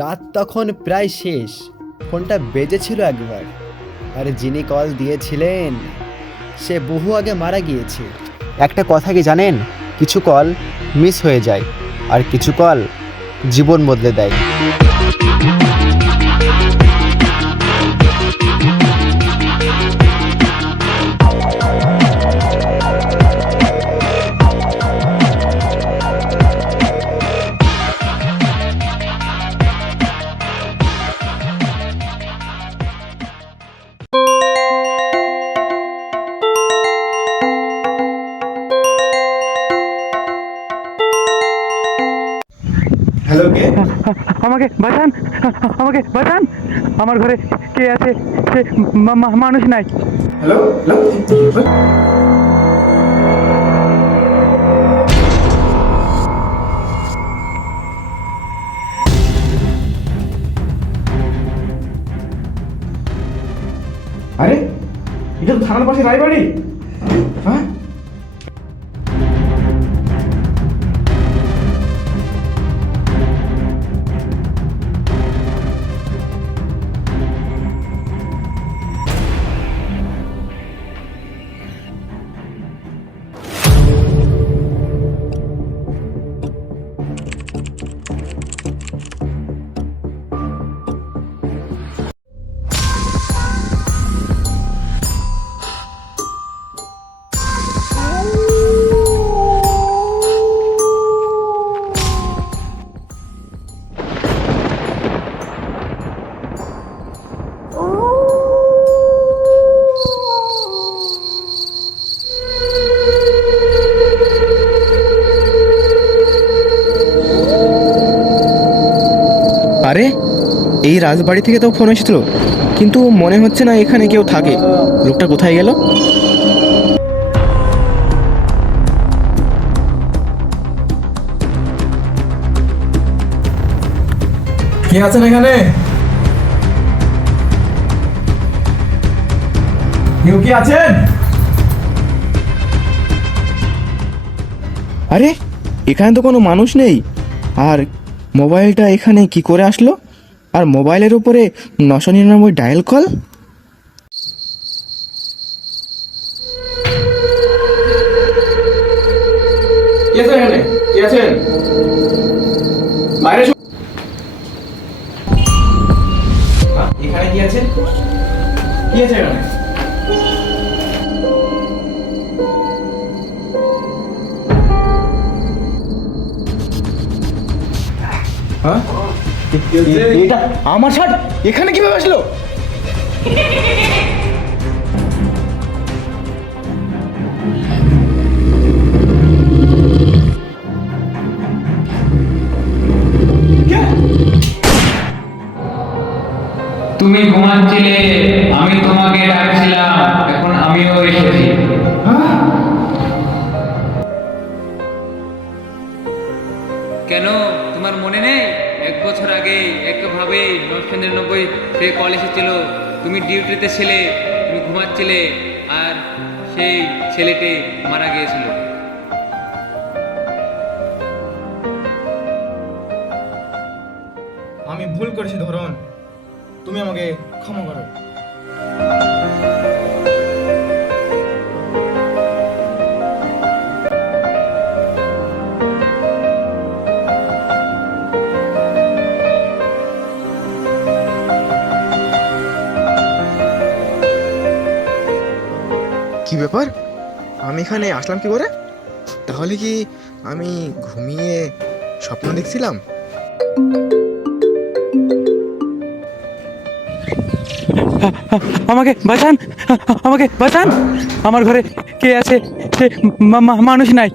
রাত তখন প্রায় শেষ, ফোনটা বেজেছিল একবার। আর যিনি কল দিয়েছিলেন সে বহু আগে মারা গিয়েছে। একটা কথা কি জানেন, কিছু কল মিস হয়ে যায় আর কিছু কল জীবন বদলে দেয়। হ্যালো, কে? আমাকে বাঁচান, আমাকে বাঁচান। আমার ঘরে কে আছে? সে মানুষ নাই। Hello hello. আরে এটা তো থানার পাশে রায়বাড়ি। হ্যাঁ, আরে এই রাজবাড়ি থেকে তো ফোন এসেছিল, কিন্তু মনে হচ্ছে না এখানে কেউ থাকে। লোকটা কোথায় গেল? কে আছেন এখানে? কেউ কি আছেন? আরে এখানে তো কোনো মানুষ নেই। আর মোবাইলটা এখানে কি করে আসলো? আর মোবাইলের উপরে 999 ডায়াল কল। কে আছেন এখানে? কে আছেন? বাইরে এসো। এখানে কি আছেন? কি আছে এখানে? হ্যাঁ, এটা আমার শার্ট এখানে কিভাবে আসলো? তুমি ঘুমাচ্ছিলে, আমি তোমাকে ডাকছিলাম, এখন আমিও এসেছি। কেন তোমার মনে নেই? 1 বছর আগে একভাবে 999 সে কল এসেছিল। তুমি ডিউটিতে ছিলে, তুমি ঘুমাচ্ছিলে, আর সেই ছেলেটি মারা গিয়েছিল। আমি ভুল করেছি ধরন, তুমি আমাকে ক্ষমা করো। কি ব্যাপার? আমি এখানে আসলাম কি করে? তাহলে কি আমি ঘুমিয়ে স্বপ্ন দেখছিলাম? আমাকে বাঁচান, আমাকে বাঁচান। আমার ঘরে কে আছে? সে মানুষ নাই।